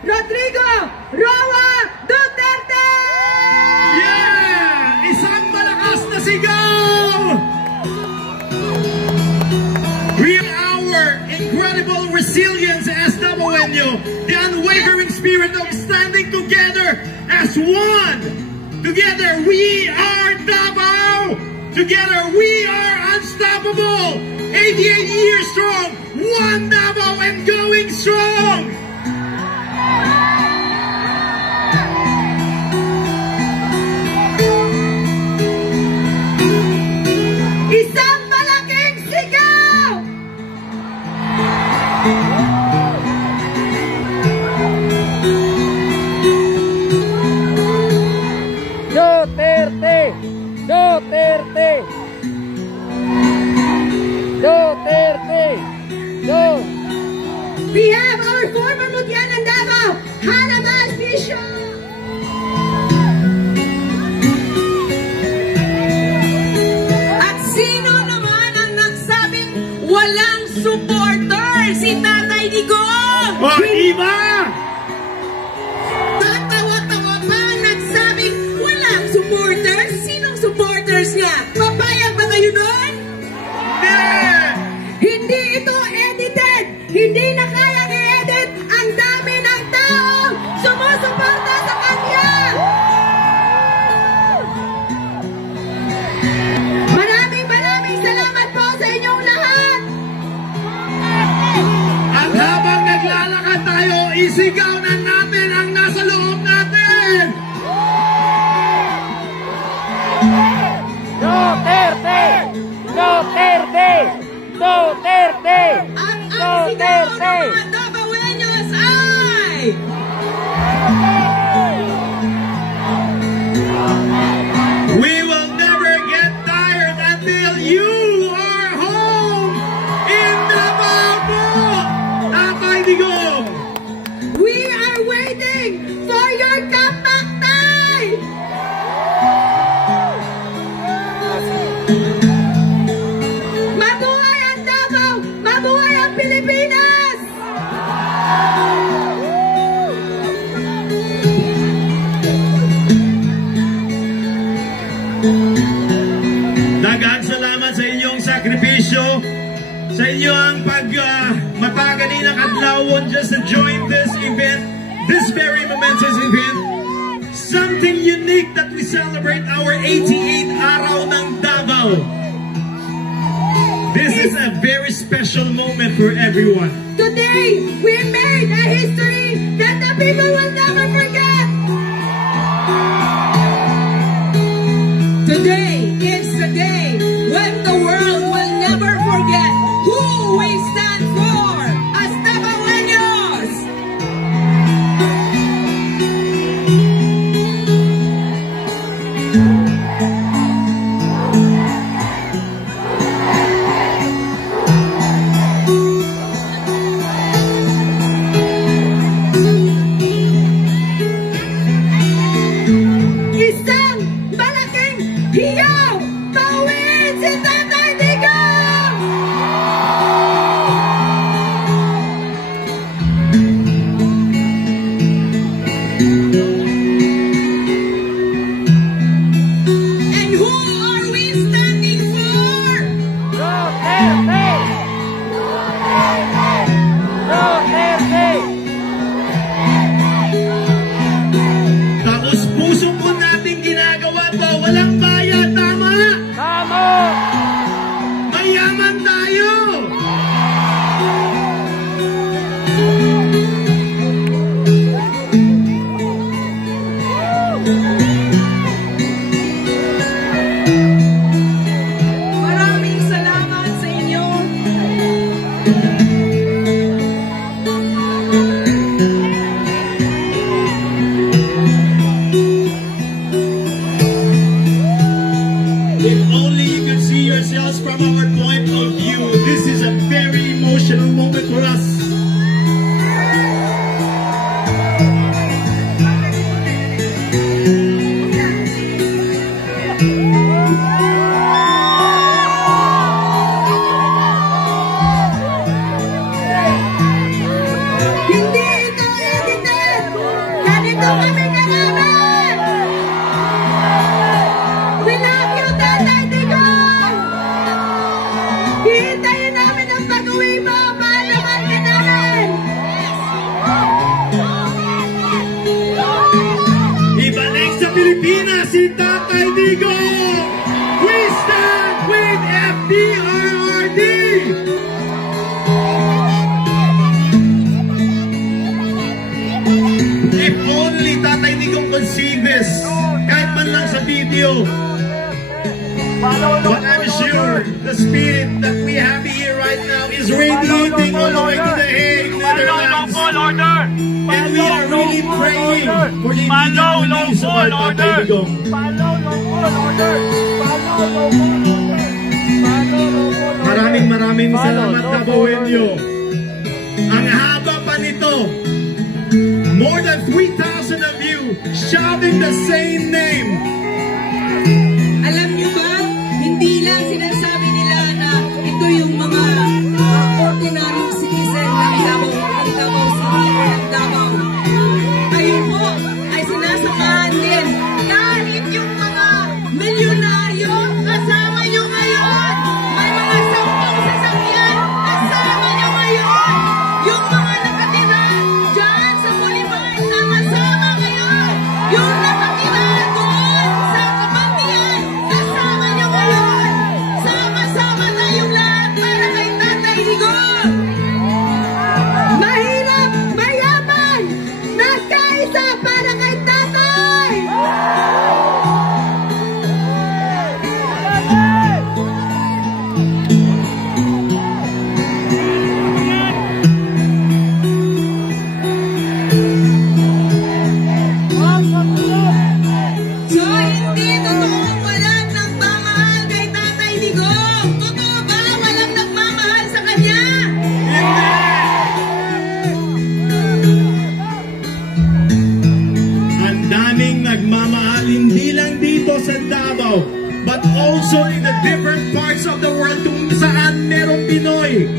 Rodrigo Roa Duterte! Yeah! Isang malakas na sigaw! We are our incredible resilience as Davaoenyo, the unwavering spirit of standing together as one. Together we are Davao. Together we are unstoppable. 88 years strong, one Davao and going strong. Isang malaking sigaw! Duterte! Duterte! Duterte! We have our former Mutyan ng Davao, Hannibal Bishop! At sino naman ang nagsabing walang supporter? Si Tatay Digong! O, iba! Tatawa-tawa pa ang nagsabing walang supporters? Sinong supporters niya? Papayag ba kayo doon? Hindi ito edited! Hindi na kaya i-edit! Ang dami ng taong sumusuporta sa kanya! Maraming salamat po sa inyong lahat! At habang naglalakad tayo, isigaw na natin ang nasa loob natin! Duterte! Duterte! Duterte! Ang sigaw ng mga Davaoenyos ay... We will never get tired until you are home in Davao! Tatay Digong! We are waiting for your comeback time! Mabuhay ang Davao! Mabuhay ang Pilipinas! Daghang salamat sa inyong sakripisyo, sa inyong mapaganinang adlawon just to join this event, this very momentous event. Something unique that we celebrate our 88th araw ng Davao. This is a very special moment for everyone. Today, we made a history that the people will never forget! Today is the day when the world will never forget who we stand for as Davaoenyos! Isang malaking hiyaw! Bawiin si Tatay Digong! And who are we standing for? Duterte! Duterte! Tapos puso po natin ginagawa to, walang bayad, tama? Tama! Mayaman tayo! If only Tatay Digong could see this, kahit man lang sa video. But I'm sure the spirit that we have here right now is radiating all the way to the Hague, Netherlands. And we are really praying for the immediate release of our Tatay Digong. Maraming salamat na Buenyo. Ang haba pa nito. More than 3,000 of you shouting the same name. Alam niyo ba, hindi lang sinasabi nila na ito yung mga ordinary citizen ng Davao City or ng Davao. Kayo po ay sinasamahan din kahit yung mga milyonaryo kasama nyo ngayon. May mga 10 sasakyan kasama nyo ngayon. Yung mga nakatira dyan sa Boulevard na kasama ngayon. Yung nakatira doon sa Kapantian kasama nyo ngayon. Sama-sama tayong lahat para kay Tatay Digong. Mahirap, mayaman, nagkaisa para kay tatay! So, hindi totoong walang nagmamahal kay Tatay Digong. Totoo ba walang nagmamahal sa kanya? Ang daming nagmamahal hindi lang dito sa Davao, but also in the different parts of the world kung saan merong Pinoy.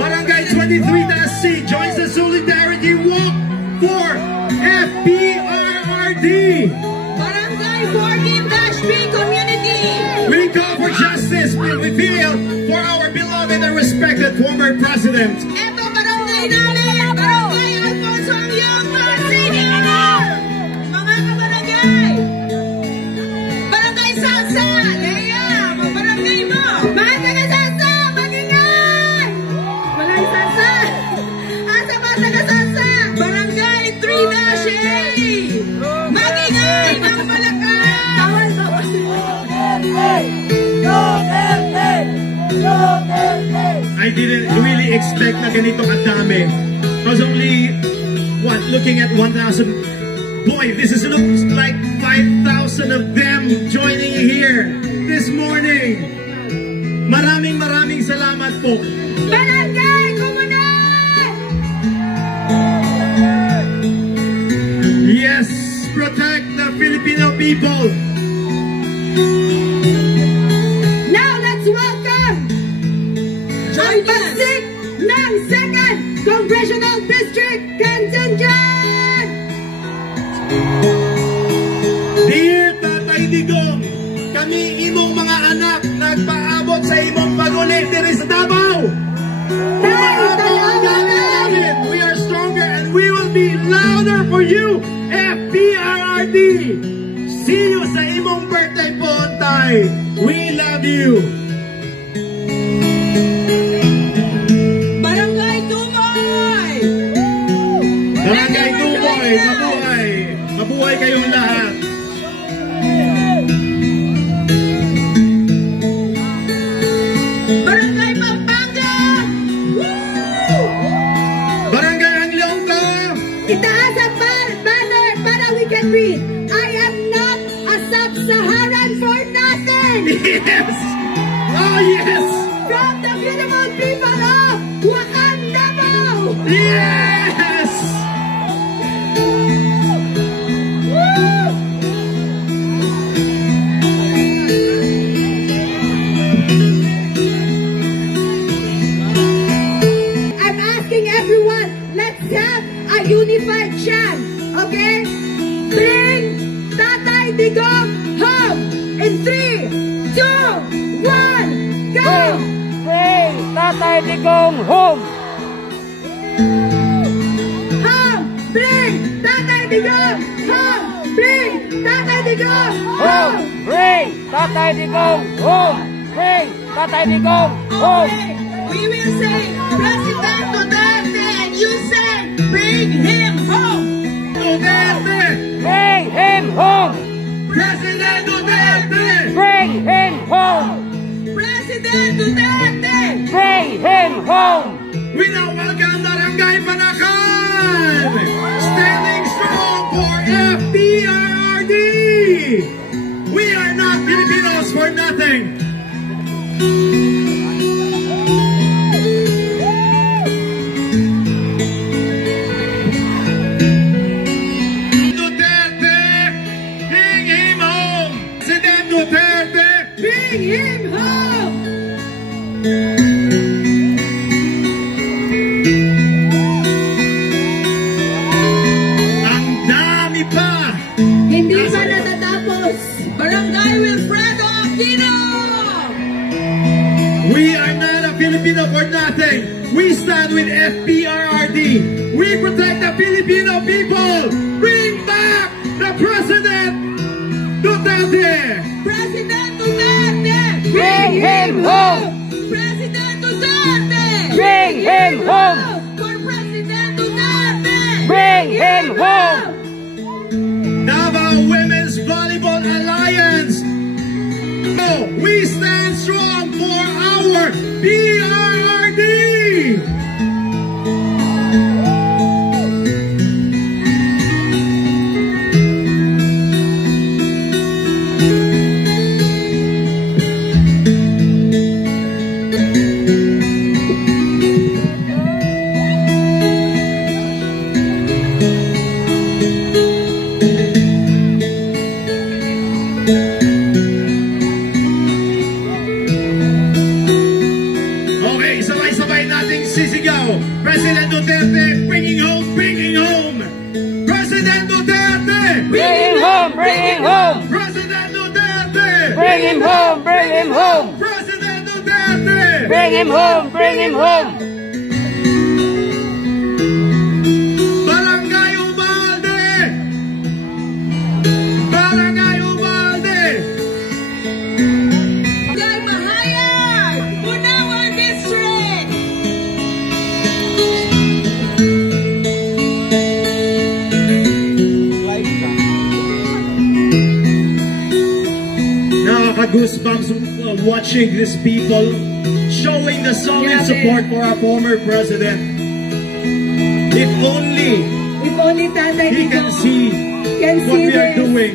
Barangay 23-C joins the Solidarity Walk for FPRRD. Barangay 14-B Community. We call for justice we feel for our beloved and respected former president. Ito barangay namin. Barangay Alfonso Angyong Marsini. Mga kabarangay. Barangay Salsa. Lea, mga barangay mo. Mga taga-Sansa, mag-ingay! Wala yung Sansa! Asa ba taga-Sansa? Barangay 3-A. Magingay ng Malacan. Bawal ba? I didn't really expect na ganito kadami. I was only, looking at 1,000. Boy, this looks like 5,000 of them joining here this morning. Maraming salamat po. Barangay Komunal! Yes, protect the Filipino people. Now let's welcome ang pagsik ng 2nd Congressional District Contingent! Dear Tatay Digong, kami imong mga anak nagpaabot sa imong pagulit diri sa Davao. We are stronger and we will be louder for you, FPRRD. See you sa imong birthday po, Tay. We love you. Barangay Tumoy. Barangay Tumoy, mabuhay. Mabuhay kayong lahat. Barangay Pampanga. Barangay Anglongka. Itaas ang banner para we can read, I am not a sub-Saharan for nothing! Yes. Oh, yes. From the beautiful people of Wakanda! Yes. I'm asking everyone, let's have a unified chant, okay? Bring Tatay Digong home in 3, 2, 1, go! Bring Tatay Digong home! Home! Bring Tatay Digong home! Bring Tatay Digong Home! home! Bring Tatay Digong home! Bring Tatay Digong home! Okay, we will say President Duterte and you say bring him home. home! We now welcome Barangay Panakan! Standing strong for FPRRD! We are not Filipinos for nothing! Duterte, bring him home! President Duterte, Bring him home! ang dami pa! Hindi pa natatapos. Barangay Wilfredo Aquino! We are not a Filipino for nothing. We stand with FPRRD. We protect the Filipino people. Bring back the President Duterte. President Duterte! Bring him home! President Duterte! Bring him home! For President Duterte! Bring him home! Davao Women's Volleyball Alliance. So we stand strong for our PRRD. Okay, sabay-sabay nating sisigaw. President Duterte, bringing home, bringing home. President Duterte, Bring him home! Bring him home! President Duterte, Bring him home! Bring him home! President Duterte. Bring him home! Bring him home! Barangay Ubalde, Barangay Ubalde. Barangay Mahayag! Bunawan District! Nakaka-goosebumps watching these people showing the solid support for our former president. If only If only Tatay he can Digong see can what see we are this. doing.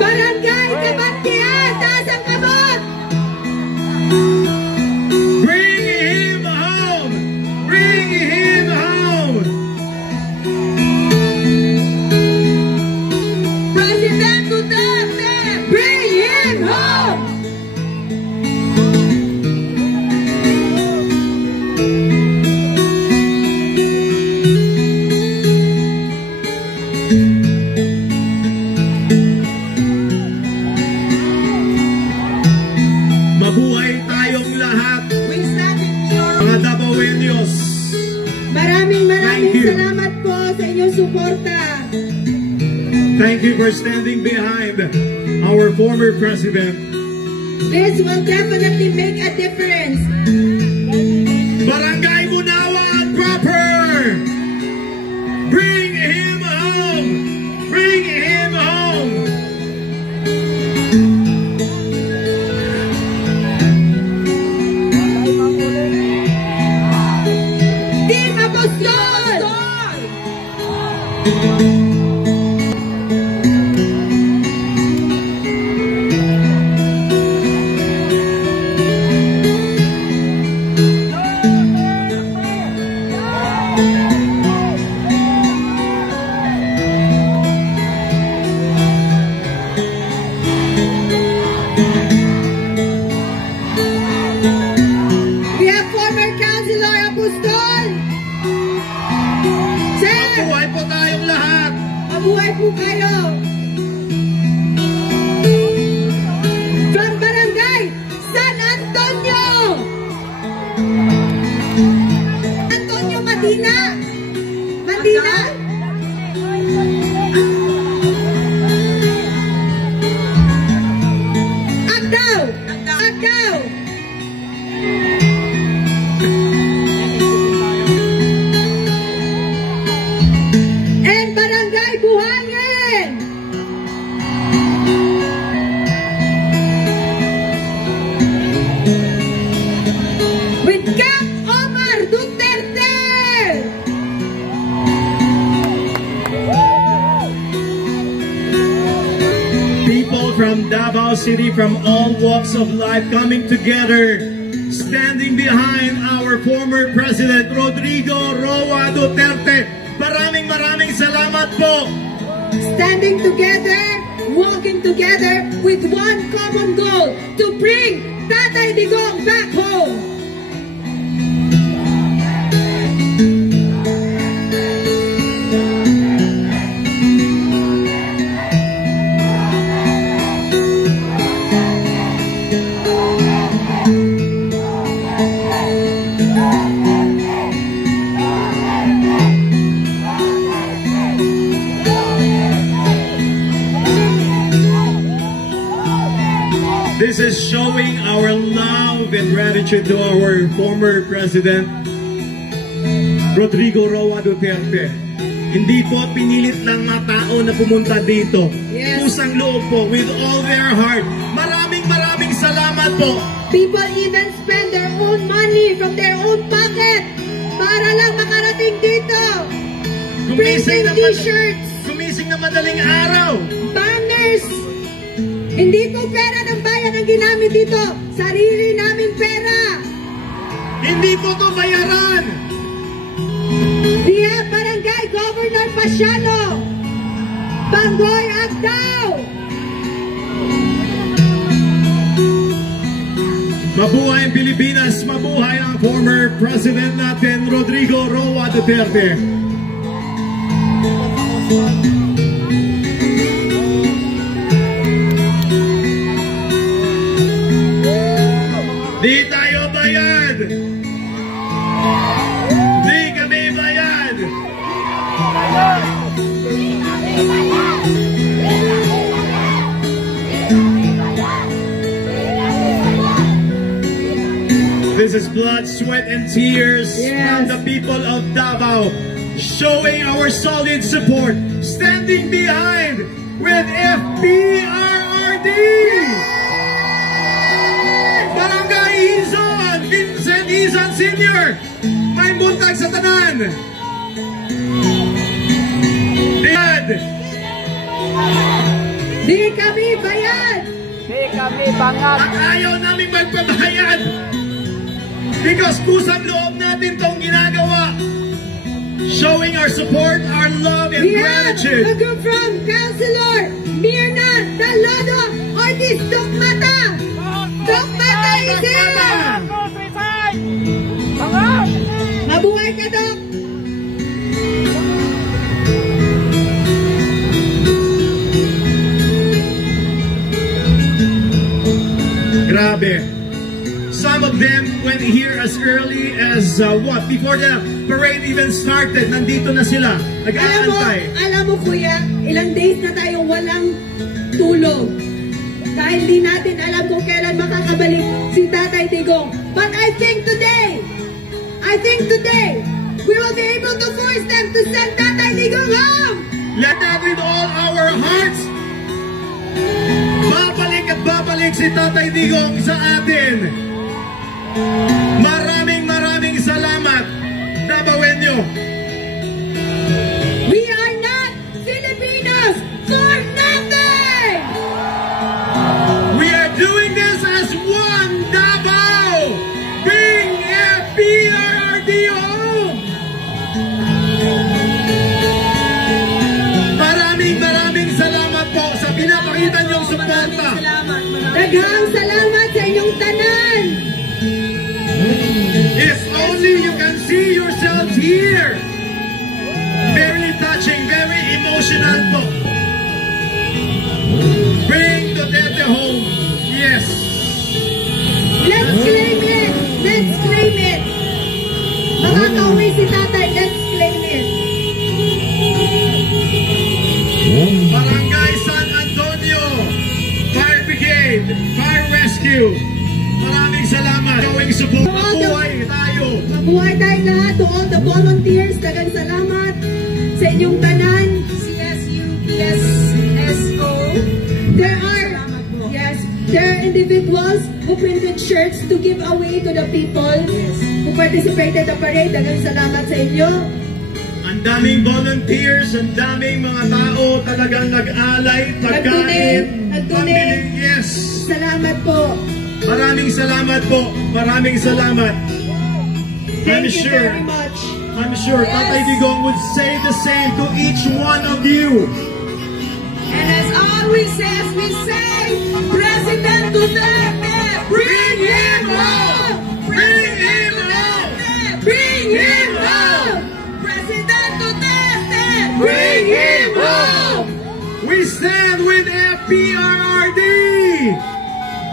Barangay Kabantian, taas ang kamot! Bring him home! Bring him home! President Duterte! Bring him home! Mabuhay tayong lahat, We stand in your mga Dabawenyos. Maraming Thank you. salamat po sa inyong suporta. Thank you for standing behind our former president. This will definitely make a difference. Barangay Bunawan proper! Bring him home! Bring him home! Team Apostol! We have former Councilor Apostol. Sir, Mabuhay po tayong lahat! mabuhay po kayo. From Barangay San Antonio. Antonio Madina. Madina. Agdao. Agdao. And Barangay Buhangin. Davao City from all walks of life coming together, standing behind our former President Rodrigo Roa Duterte. Maraming salamat po. Standing together, walking together with one common goal, to bring Tatay Digong back home. This is showing our love and gratitude to our former President Rodrigo Roa Duterte. Hindi po pinilit lang mga tao na pumunta dito. Yes. Pusang loob po, with all their heart. Maraming salamat po. People even spend their own money from their own pocket para lang makarating dito. Printing t-shirts, Gumising na madaling araw. banners. Hindi ko pera ng bayan ang ginamit dito. Sarili naming pera. Hindi po to bayaran. We have Barangay Governor Pasiano, Bangoy Agdao. Mabuhay ang Pilipinas, mabuhay ang former President natin, Rodrigo Roa Duterte. Di tayo bayad! Di kami bayad! This is blood, sweat, and tears from the people of Davao, showing our solid support, standing behind with FPRRD! Barangay Izon, Vincent Izon Sr. May buntag sa tanan. Dad! Di kami bayad. Di kami bangat. At ayaw namin magpabayad. Because kusang loob natin tong ginagawa. Showing our support, our love, and We have gratitude. a group from Councilor Mirna Dalado Ortiz Dokmata. Dokmata is here. Bangat! Mabuhay ka, Dok. Grabe. Some of them went here as early as before the parade even started. Nandito na sila. Nag-aantay. Alam mo kuya, ilang days na tayong walang tulog. Dahil di natin alam kung kailan makakabalik si Tatay Digong. But I think today, we will be able to force them to send Tatay Digong home. Let that with all our hearts. Babalik at babalik si Tatay Digong sa atin. Maraming salamat, Davaoenyo. We are not Filipinos for nothing. We are doing this as one Davao. Bring FPRRD home. Maraming salamat po sa pinapakita niyong suporta. Daghang salamat sa inyong tanan. If only you can see yourselves here. Very touching, very emotional po. Bring Duterte home. Yes. Let's claim it. Let's claim it. Makakauwi si Tatay. Let's claim it. Barangay San Antonio, Fire Brigade, Fire Rescue. Maraming salamat. Going support. Mabuhay tayo. Mabuhay tayong lahat. To all the volunteers, daghang salamat sa inyong tanan. CSU, PSSO. There are individuals who printed shirts to give away to the people who participated in the parade. Daghang salamat sa inyo. Ang daming volunteers, ang daming mga tao talagang nag-alay, pagkain, Nag-donate. pambili. Yes. Salamat po. Maraming salamat po. Maraming salamat. Thank you very much. I'm sure Tatay Digong would say the same to each one of you. And as always says, we say, President Duterte, bring him home! Bring him home! Bring him home! President Duterte, Bring him home! We stand with FPRRD!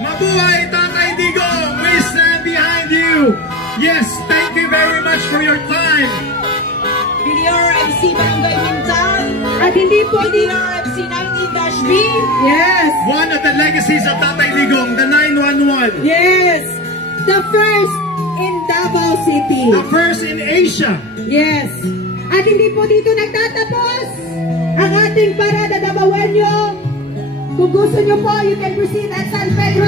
Mabuhay Tatay Digong! We stand behind you! Yes, thank you very much for your time! PDRMC Barangay Mintal, At hindi po di... PDRMC 19-B, Yes. One of the legacies of Tatay Digong, the 911. Yes. The first in Davao City. The first in Asia. Yes. At hindi po dito nagtatapos ang ating parada Davaoenyo. Kung gusto nyo po, you can proceed at San Pedro